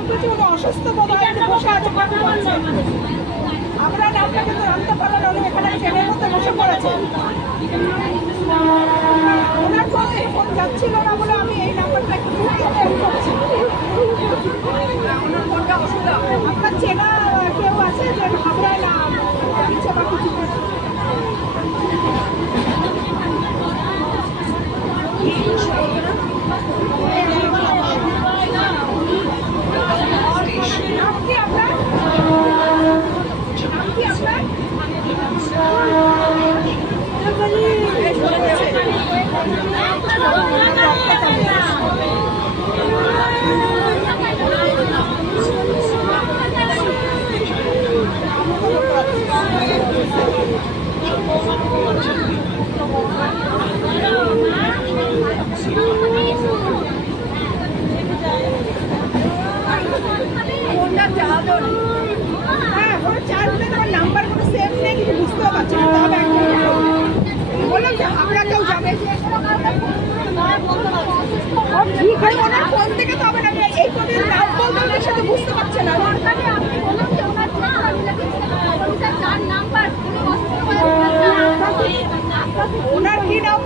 বলতেছি উনি অসুস্থ বোধ হয় বসে আছে কথা বলছে। আমরা নামটা কিন্তু জানতে পারলাম উনি এখানে ট্রেনের মধ্যে বসে পড়েছে। ওনার ফোনে ফোন যাচ্ছিল না বলে আমি এই নাম্বারটা একটু করছি। ওনার ফোনটা অসুবিধা আপনার চেনা কেউ আছে যে ঘাবড়ায় না দিচ্ছে বা কিছু নাম্বার কোনো সেভ নেই কিছু বুঝতেও পারছি না। তবে বললাম যে আমরা কেউ যাবে ঠিক হয় ওনার ফোন থেকে তো হবে না এই ফোনের নাম বলতে ওনার সাথে বুঝতে পারছে না। ওনার কি নাম